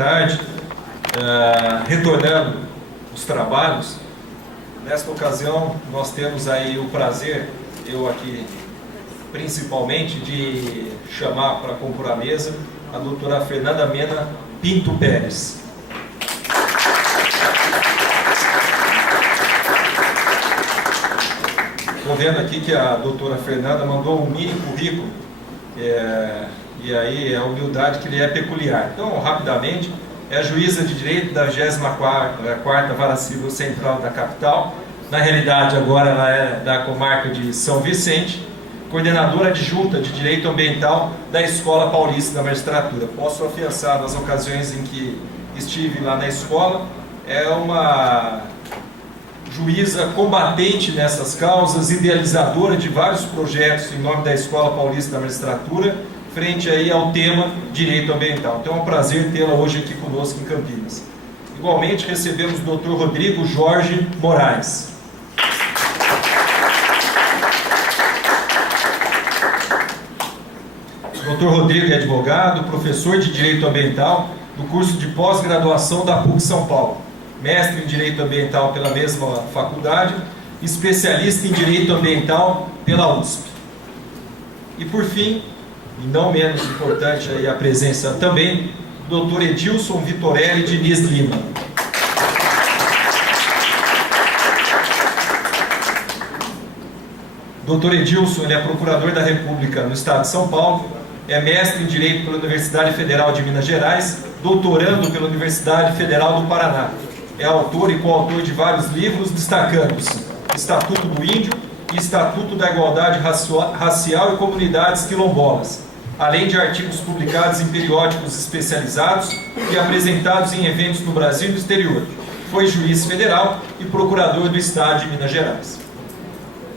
tarde. Retornando os trabalhos, nesta ocasião nós temos aí o prazer, eu aqui principalmente, de chamar para compor a mesa a doutora Fernanda Mena Pinto Pérez. Estou vendo aqui que a doutora Fernanda mandou um mini currículo, e aí a humildade que lhe é peculiar. Então, rapidamente, é juíza de direito da 24ª Vara Civil Central da capital. Na realidade, agora ela é da comarca de São Vicente, coordenadora adjunta de Direito Ambiental da Escola Paulista da Magistratura. Posso afiançar, nas ocasiões em que estive lá na escola, é uma juíza combatente nessas causas, idealizadora de vários projetos em nome da Escola Paulista da Magistratura, frente aí ao tema Direito Ambiental. Então é um prazer tê-la hoje aqui conosco em Campinas. Igualmente recebemos o Dr. Rodrigo Jorge Moraes. O Dr. Rodrigo é advogado, professor de Direito Ambiental do curso de pós-graduação da PUC São Paulo, mestre em Direito Ambiental pela mesma faculdade, especialista em Direito Ambiental pela USP. E por fim, e não menos importante aí a presença também, do Dr. Edilson Vitorelli Diniz Lima. Dr. Edilson, ele é procurador da República no estado de São Paulo, é mestre em Direito pela Universidade Federal de Minas Gerais, doutorando pela Universidade Federal do Paraná. É autor e coautor de vários livros, destacando-se Estatuto do Índio e Estatuto da Igualdade Racial e Comunidades Quilombolas, além de artigos publicados em periódicos especializados e apresentados em eventos no Brasil e no exterior. Foi juiz federal e procurador do Estado de Minas Gerais.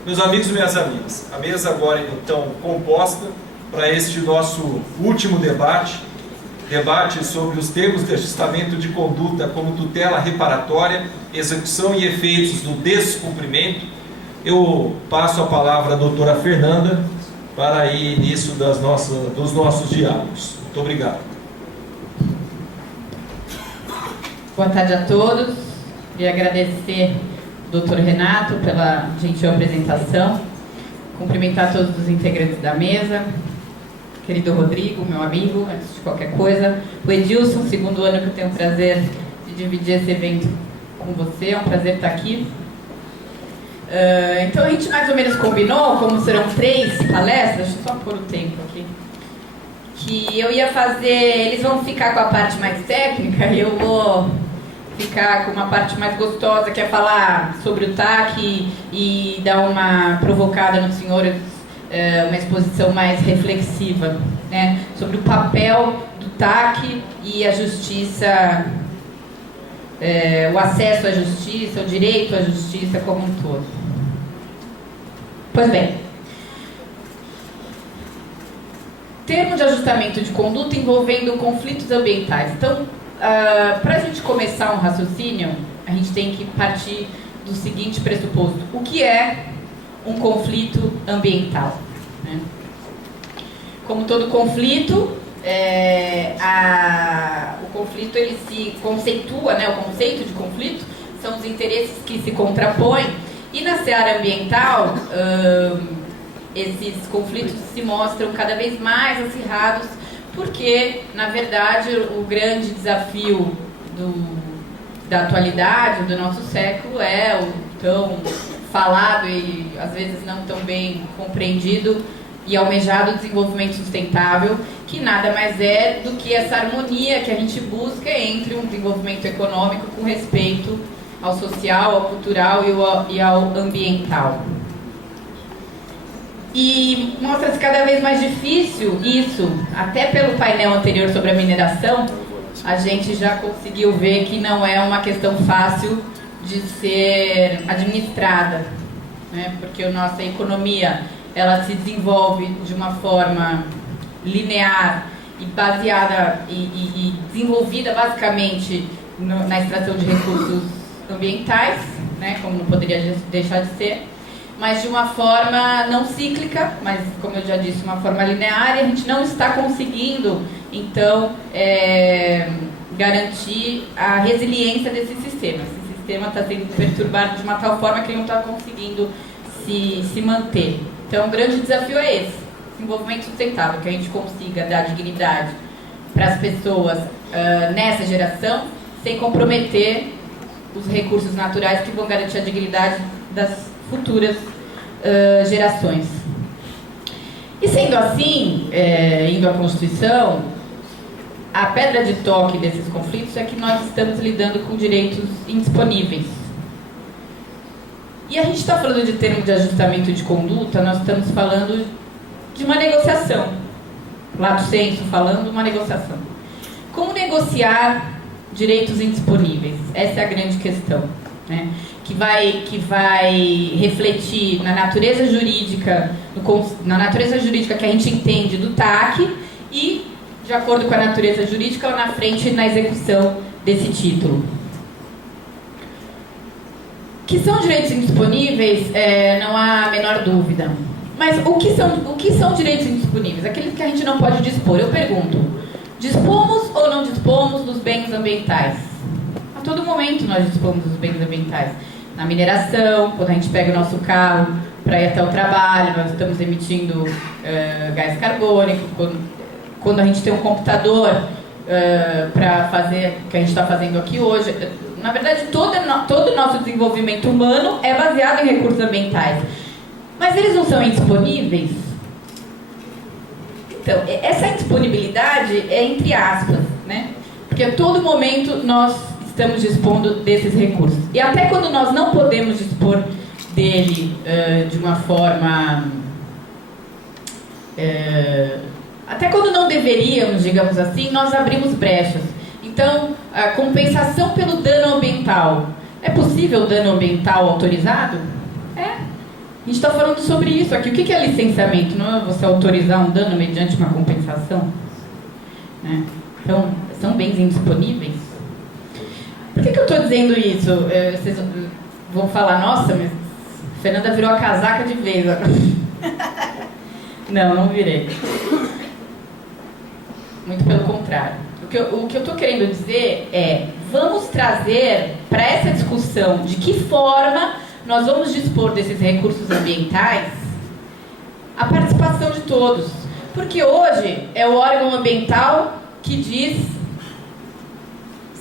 Meus amigos e minhas amigas, a mesa agora então composta para este nosso último debate sobre os termos de ajustamento de conduta como tutela reparatória, execução e efeitos do descumprimento. Eu passo a palavra à doutora Fernanda para ir início dos nossos diálogos. Muito obrigado. Boa tarde a todos. Queria agradecer ao Dr. Renato pela gentil apresentação, cumprimentar todos os integrantes da mesa, querido Rodrigo, meu amigo, antes de qualquer coisa, o Edilson, segundo ano que eu tenho o prazer de dividir esse evento com você, é um prazer estar aqui. Então a gente mais ou menos combinou, como serão 3 palestras, deixa eu só pôr o tempo aqui, que eu ia fazer, eles vão ficar com a parte mais técnica e eu vou ficar com uma parte mais gostosa, que é falar sobre o TAC e dar uma provocada nos senhores, uma exposição mais reflexiva, né, sobre o papel do TAC e a justiça, o acesso à justiça, o direito à justiça como um todo. Pois bem, termo de ajustamento de conduta envolvendo conflitos ambientais. Então, para a gente começar um raciocínio, a gente tem que partir do seguinte pressuposto: o que é um conflito ambiental? Né? Como todo conflito, o conflito ele se conceitua, né, o conceito de conflito são os interesses que se contrapõem, e na seara ambiental esses conflitos se mostram cada vez mais acirrados, porque, na verdade, o grande desafio da atualidade, do nosso século, é o tão falado e às vezes não tão bem compreendido e almejado desenvolvimento sustentável, que nada mais é do que essa harmonia que a gente busca entre um desenvolvimento econômico com respeito ao social, ao cultural e ao ambiental. E mostra-se cada vez mais difícil isso, até pelo painel anterior sobre a mineração, a gente já conseguiu ver que não é uma questão fácil de ser administrada, né? Porque a nossa economia ela se desenvolve de uma forma linear e baseada e desenvolvida basicamente na extração de recursos ambientais, né? Como não poderia deixar de ser, mas de uma forma não cíclica, mas, como eu já disse, uma forma linear, e a gente não está conseguindo, então, garantir a resiliência desse sistema. Esse sistema está sendo perturbado de uma tal forma que ele não está conseguindo se manter. Então, o grande desafio é esse: desenvolvimento sustentável, que a gente consiga dar dignidade para as pessoas nessa geração, sem comprometer os recursos naturais que vão garantir a dignidade das futuras gerações. E sendo assim, indo à Constituição, a pedra de toque desses conflitos é que nós estamos lidando com direitos indisponíveis. E a gente está falando de termo de ajustamento de conduta, nós estamos falando de uma negociação. Lato sensu falando, uma negociação. Como negociar direitos indisponíveis? Essa é a grande questão, né? Que vai refletir na natureza jurídica, que a gente entende do TAC e, de acordo com a natureza jurídica, lá na frente na execução desse título. Que são direitos indisponíveis, não há a menor dúvida. Mas o que são direitos indisponíveis? Aqueles que a gente não pode dispor. Eu pergunto, dispomos ou não dispomos dos bens ambientais? A todo momento nós dispomos dos bens ambientais. Na mineração, quando a gente pega o nosso carro para ir até o trabalho, nós estamos emitindo gás carbônico. Quando a gente tem um computador para fazer o que a gente está fazendo aqui hoje. Na verdade, todo o nosso desenvolvimento humano é baseado em recursos ambientais. Mas eles não são indisponíveis? Então, essa indisponibilidade é entre aspas, né? Porque a todo momento nós estamos dispondo desses recursos. E até quando nós não podemos dispor dele de uma forma... até quando não deveríamos, digamos assim, nós abrimos brechas. Então, a compensação pelo dano ambiental. É possível dano ambiental autorizado? A gente está falando sobre isso aqui. O que é licenciamento? Não é você autorizar um dano mediante uma compensação? Né? Então, são bens indisponíveis? Por que eu estou dizendo isso? Vocês vão falar, nossa, mas Fernanda virou a casaca de vez agora. Não virei. Muito pelo contrário. O que eu estou querendo dizer é, vamos trazer para essa discussão de que forma nós vamos dispor desses recursos ambientais a participação de todos. Porque hoje é o órgão ambiental que diz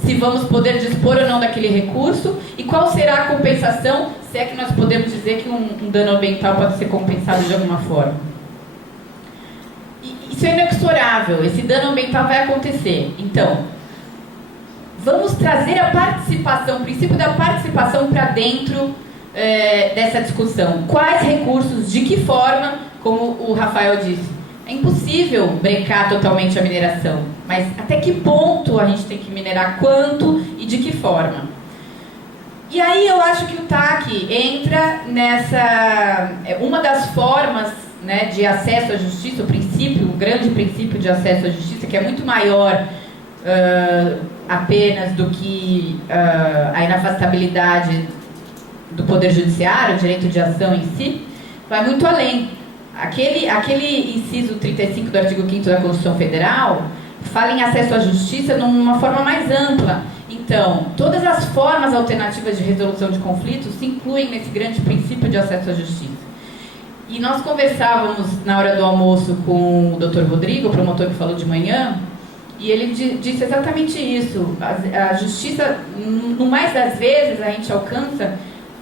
se vamos poder dispor ou não daquele recurso e qual será a compensação, se é que nós podemos dizer que um dano ambiental pode ser compensado de alguma forma. Isso é inexorável, esse dano ambiental vai acontecer. Então, vamos trazer a participação, o princípio da participação para dentro dessa discussão. Quais recursos, de que forma, como o Rafael disse, é impossível brecar totalmente a mineração, mas até que ponto a gente tem que minerar, quanto e de que forma. E aí eu acho que o TAC entra nessa... uma das formas, né, de acesso à justiça, o grande princípio de acesso à justiça, que é muito maior apenas do que a inafastabilidade do Poder Judiciário, o direito de ação em si, vai muito além. Aquele inciso 35 do artigo 5º da Constituição Federal fala em acesso à justiça de uma forma mais ampla. Então, todas as formas alternativas de resolução de conflitos se incluem nesse grande princípio de acesso à justiça. E nós conversávamos na hora do almoço com o Dr. Rodrigo, o promotor que falou de manhã, e ele disse exatamente isso. A justiça, no mais das vezes, a gente alcança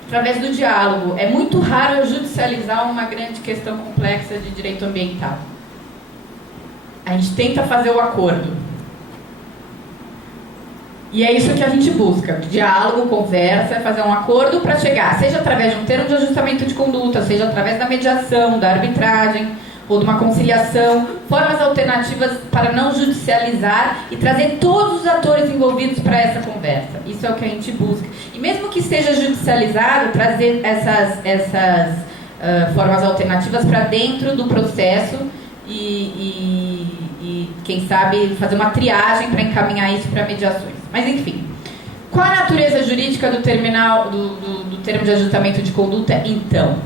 através do diálogo. É muito raro eu judicializar uma grande questão complexa de direito ambiental. A gente tenta fazer o acordo. E é isso que a gente busca. Diálogo, conversa, fazer um acordo para chegar, seja através de um termo de ajustamento de conduta, seja através da mediação, da arbitragem, ou de uma conciliação, formas alternativas para não judicializar e trazer todos os atores envolvidos para essa conversa. Isso é o que a gente busca. E mesmo que seja judicializado, trazer essas formas alternativas para dentro do processo e, quem sabe, fazer uma triagem para encaminhar isso para mediações. Mas, enfim, qual a natureza jurídica do termo de ajustamento de conduta, então?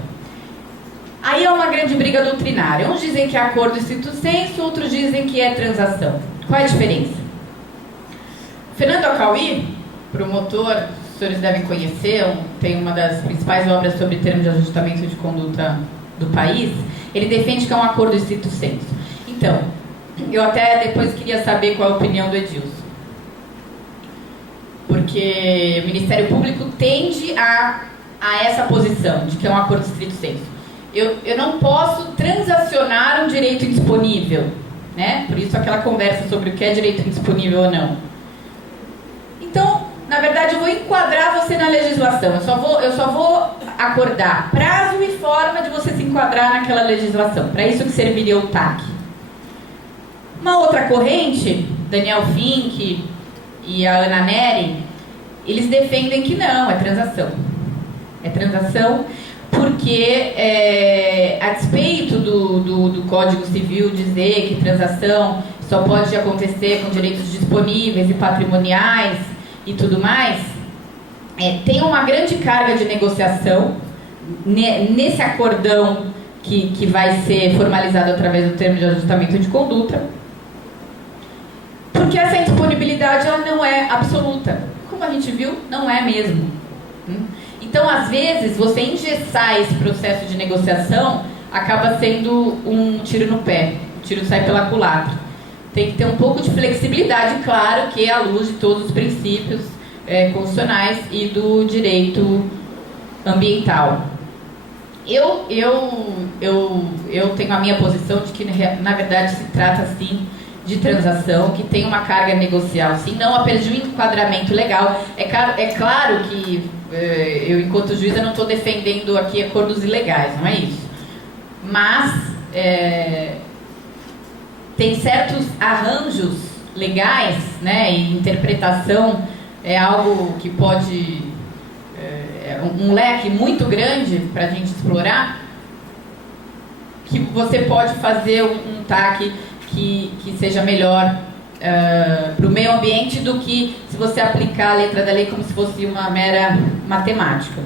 Aí é uma grande briga doutrinária. Uns dizem que é acordo stricto sensu, outros dizem que é transação. Qual é a diferença? Fernando Acauí, promotor, os senhores devem conhecer, tem uma das principais obras sobre termos de ajustamento de conduta do país. Ele defende que é um acordo estrito sensu. Então, eu até depois queria saber qual a opinião do Edilson. Porque o Ministério Público tende a essa posição, de que é um acordo estrito sensu. Eu não posso transacionar um direito indisponível, né? Por isso aquela conversa sobre o que é direito indisponível ou não. Então, na verdade, eu vou enquadrar você na legislação. Eu só vou acordar prazo e forma de você se enquadrar naquela legislação. Para isso que serviria o TAC. Uma outra corrente, Daniel Fink e a Ana Neri, eles defendem que não, é transação. É transação porque, a despeito do Código Civil dizer que transação só pode acontecer com direitos disponíveis e patrimoniais e tudo mais, tem uma grande carga de negociação nesse acordão que vai ser formalizado através do termo de ajustamento de conduta, porque essa indisponibilidade ela não é absoluta. Como a gente viu, não é mesmo. Então, às vezes, você engessar esse processo de negociação acaba sendo um tiro no pé, o tiro sai pela culatra. Tem que ter um pouco de flexibilidade, claro, que é à luz de todos os princípios constitucionais e do direito ambiental. Eu tenho a minha posição de que, na verdade, se trata, sim, de transação, que tem uma carga negocial, sim, não apenas de um enquadramento legal. É claro que eu, enquanto juíza, não estou defendendo aqui acordos ilegais, não é isso. Mas tem certos arranjos legais, né, e interpretação é algo que pode... um leque muito grande para a gente explorar, que você pode fazer um TAC que seja melhor para o meio ambiente do que se você aplicar a letra da lei como se fosse uma mera matemática.